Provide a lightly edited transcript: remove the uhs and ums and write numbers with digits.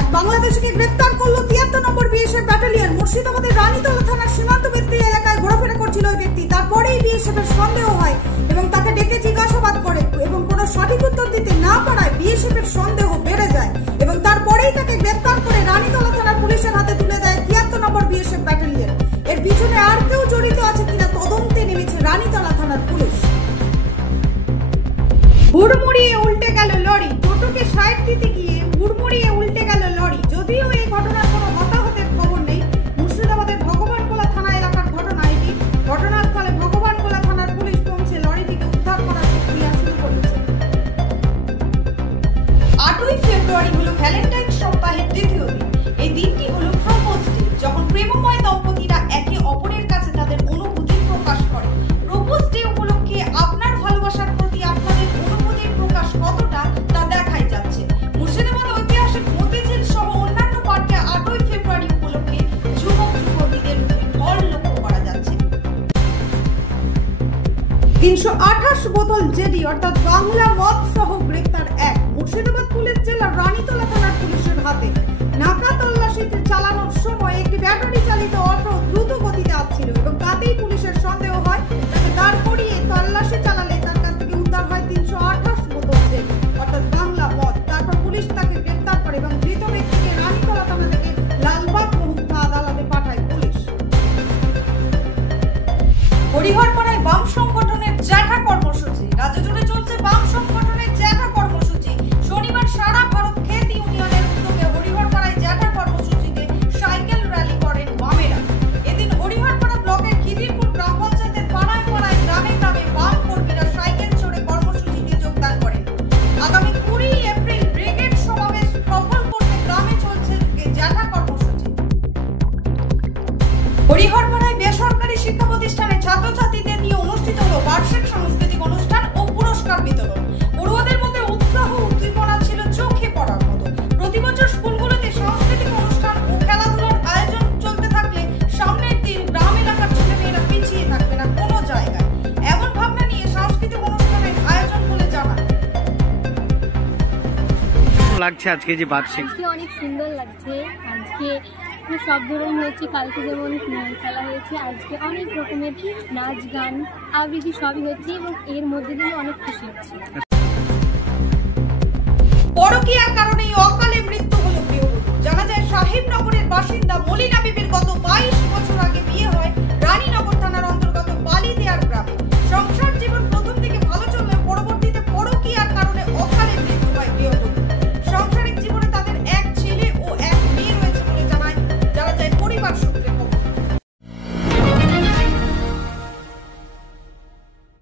এক বাংলাদেশিকে গ্রেফতার করলো ৭৩ নম্বর বিএসএফ ব্যাটালিয়ন। মুর্শিদাবাদের রানীতলা থানার সীমান্তবর্তী এলাকায় ঘোরাফেরা করছিল ওই ব্যক্তি। তারপরেই বিএসএফ এর সন্দেহ হয় এবং তাকে ডেকে জিজ্ঞাসাবাদ করে এবং কোনো সঠিক উত্তর দিতে না পারায় বিএসএফ এর সন্দেহ বেড়ে যায় এবং তারপরেই তাকে গ্রেফতার করে রানীতলা থানার পুলিশের হাতে তুলে দেয় ৭৩ নম্বর বিএসএফ ব্যাটালিয়ন। এর পিছনে আর কেউ জড়িত আছে কিনা তদন্তে নেমেছে রানীতলা থানার পুলিশ। হুড়মুড়িয়ে উল্টে গেল লরি। টোটোকে সাইড দিতে গিয়ে হুড়মুড়িয়ে উল্টে গেল লরি। যদিও এই ঘটনার কোনো হতাহতের খবর নেই। মুর্শিদাবাদের ভগবানগোলা থানা এলাকার ঘটনা এটি। ঘটনাস্থলে ভগবানগোলা থানার পুলিশ পৌঁছে লরিটিকে উদ্ধার করার প্রক্রিয়া শুরু করেছে। ৮ই ফেব্রুয়ারি হলো ভ্যালেন্টাইন সপ্তাহের দ্বিতীয় দিন। এই দিনটি হলো প্রপোজ ডে, যখন প্রেমময় দম্পতিরা একে অপরের কাছে তাদের অনুভূতি প্রকাশ করে। প্রপোজ ডে উপলক্ষে আপনার ভালোবাসার প্রতি আপনাদের অনুভূতির প্রকাশ কতটা তা দেখাই যাচ্ছে। মুর্শিদাবাদ ঐতিহাসিক মতিঝিল সহ অন্যান্য পার্কে ৮ই ফেব্রুয়ারি উপলক্ষে যুবক যুবতীদের ঢল লক্ষ্য করা যাচ্ছে। ৩২৮ বোতল জেডি অর্থাৎ বাংলা মদ সহ গ্রেপ্তার এক। মুর্শিদাবাদ পুলিশ জেলার রানীতলা থানার পুলিশের হাতে। নাকা তল্লাশিতে চালানোর সময় একটি ব্যাটারি চালিত অটো দ্রুত গতিতে আসছিল এবং তাতেই পুলিশের সন্দেহ হয়। তাকে দাঁড় করিয়ে তল্লাশি চালালে তার কাছ থেকে উদ্ধার হয় ৩২৮ বোতল জেডি অর্থাৎ বাংলা মদ। তারপর পুলিশ তাকে গ্রেপ্তার করে এবং ধৃত ব্যক্তিকে রানীতলা থানা থেকে লালবাগ মহকুমা আদালতে পাঠায় পুলিশ। হরিহরপাড়ায় বাম সংগঠনের জ্যাঠা কর্মসূচি। রাজ্য জুড়ে চলছে বাম সংগঠনের জ্যাঠা কর্মসূচি। শনিবার সারা ভারত ক্ষেত ইউনিয়নের উদ্যোগে হরিহরপাড়ায় জ্যাঠা কর্মসূচিতে সাইকেল র্যালি করেন বামেরা। এদিন হরিহরপাড়া ব্লকের খিদিরপুর গ্রাম পঞ্চায়েতের পাড়ায় পাড়ায় গ্রামে গ্রামে বাম কর্মীরা সাইকেল চড়ে কর্মসূচিতে যোগদান করেন। আগামী ২০ এপ্রিল ব্রিগেড সমাবেশ সফল করতে গ্রামে চলছে জ্যাঠা কর্মসূচি। হরিহরপাড়ায় বেসরকারি শিক্ষা প্রতিষ্ঠানে ছাত্রছাত্রীদের নিয়ে অনুষ্ঠিত হলো বার্ষিক সাংস্কৃতিক অনুষ্ঠান ও পুরস্কার বিতরণ। পড়ুয়াদের মধ্যে উৎসাহ উদ্দীপনা ছিল চোখে পড়ার মতো। প্রতি বছর স্কুলগুলোতে সাংস্কৃতিক অনুষ্ঠান ও খেলাধুলার আয়োজন চলতে থাকলে সামনের দিন গ্রাম এলাকার ছেলেমেয়েরা পিছিয়ে থাকবে না কোনো জায়গায়। এমন ভাবনা নিয়ে সাংস্কৃতিক অনুষ্ঠানের আয়োজন বলে জানান। লাগছে আজকে যে বার্ষিক? আজকে অনেক সুন্দর লাগছে। আজকে সব ধরনের হয়েছে, কালকে যেমন খেলা হয়েছে, আজকে অনেক রকমের নাচ গান আবৃত্তি সবই হচ্ছে এবং এর মধ্যে দিয়ে অনেক খুশি হচ্ছে। পরকীয়ার কারণে